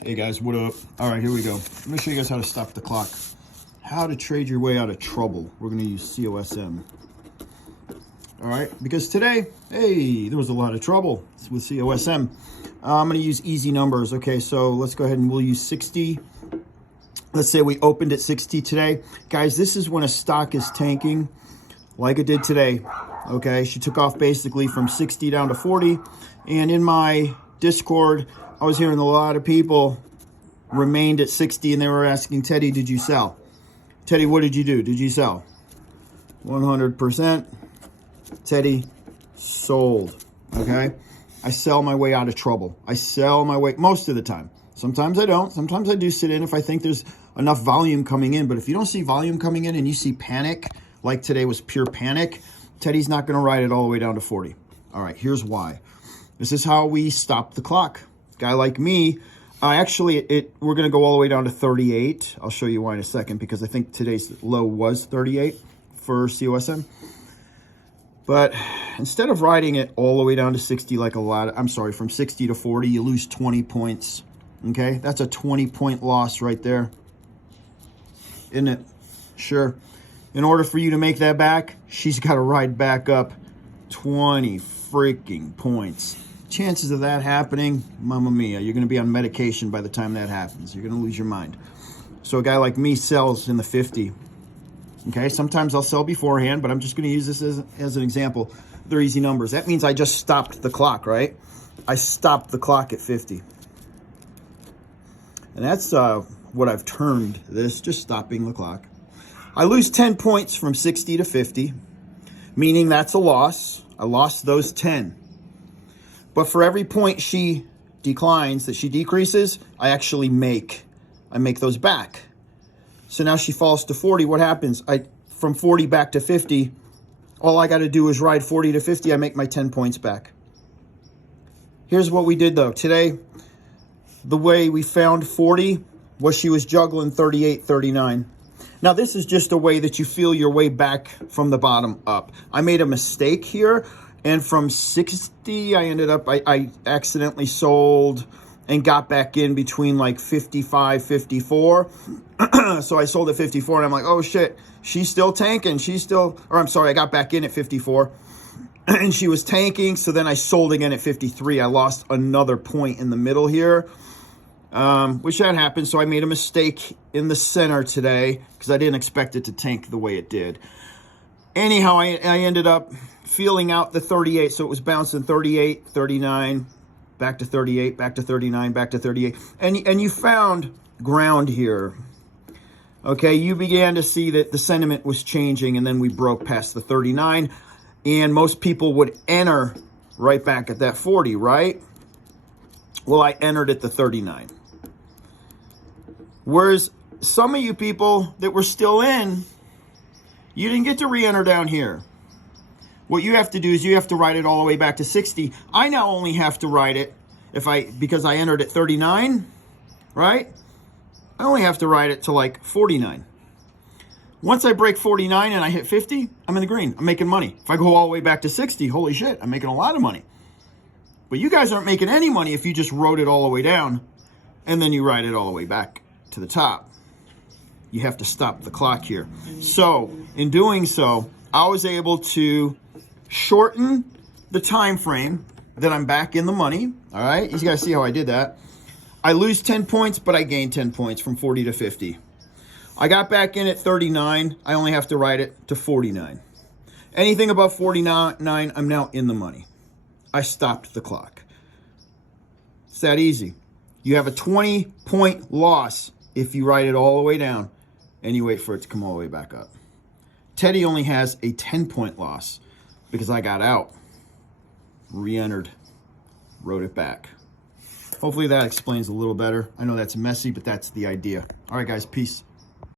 Hey guys, what up? All right, here we go. I'm gonna show you guys how to stop the clock. How to trade your way out of trouble. We're gonna use COSM. All right, because today, hey, there was a lot of trouble with COSM. I'm gonna use easy numbers. Okay, so let's go ahead and we'll use 60. Let's say we opened at 60 today. Guys, this is when a stock is tanking like it did today. Okay, she took off basically from 60 down to 40. And in my Discord, I was hearing a lot of people remained at 60 and they were asking, Teddy, did you sell? Teddy, what did you do? Did you sell? 100%. Teddy sold. Okay, I sell my way out of trouble. I sell my way most of the time. Sometimes I don't. Sometimes I do sit in if I think there's enough volume coming in. But if you don't see volume coming in and you see panic, like today was pure panic, Teddy's not going to ride it all the way down to 40. All right, here's why. This is how we stop the clock. Guy like me, we're going to go all the way down to 38. I'll show you why in a second because I think today's low was 38 for COSM. But instead of riding it all the way down to 60 like from 60 to 40, you lose 20 points. Okay, that's a 20-point loss right there. Isn't it? Sure. In order for you to make that back, she's got to ride back up 20 freaking points. Chances of that happening, mamma mia, you're going to be on medication by the time that happens. You're going to lose your mind. So a guy like me sells in the 50. Okay, sometimes I'll sell beforehand, but I'm just going to use this as an example. They're easy numbers. That means I just stopped the clock, right? I stopped the clock at 50. And that's what I've termed this, just stopping the clock. I lose 10 points from 60 to 50, meaning that's a loss. I lost those 10. But for every point she declines, that she decreases, I actually make those back. So now she falls to 40. What happens? From 40 back to 50, all I got to do is ride 40 to 50. I make my 10 points back. Here's what we did, though. Today, the way we found 40 was she was juggling 38, 39. Now, this is just a way that you feel your way back from the bottom up. I made a mistake here, and from 60, I accidentally sold and got back in between like 55, 54. So I sold at 54, and I'm like, oh, shit, she's still tanking. I got back in at 54, and she was tanking, so then I sold again at 53. I lost another point in the middle here. Which that happened, so I made a mistake in the center today because I didn't expect it to tank the way it did. Anyhow, I ended up feeling out the 38, so it was bouncing 38, 39, back to 38, back to 39, back to 38, and you found ground here. Okay, you began to see that the sentiment was changing, and then we broke past the 39, and most people would enter right back at that 40, right? Well, I entered at the 39. Whereas some of you people that were still in, you didn't get to re-enter down here. What you have to do is you have to ride it all the way back to 60. I now only have to ride it because I entered at 39, right? I only have to ride it to like 49. Once I break 49 and I hit 50, I'm in the green. I'm making money. If I go all the way back to 60, holy shit, I'm making a lot of money. But you guys aren't making any money if you just rode it all the way down and then you ride it all the way back to the top. You have to stop the clock here. So in doing so, I was able to shorten the time frame that I'm back in the money. All right, you guys see how I did that. I lose 10 points, but I gain 10 points from 40 to 50. I got back in at 39. I only have to ride it to 49. Anything above 49, I'm now in the money. I stopped the clock. It's that easy. You have a 20-point loss if you ride it all the way down and you wait for it to come all the way back up. Teddy only has a 10-point loss because I got out, re-entered, rode it back. Hopefully that explains a little better. I know that's messy, but that's the idea. All right, guys, peace.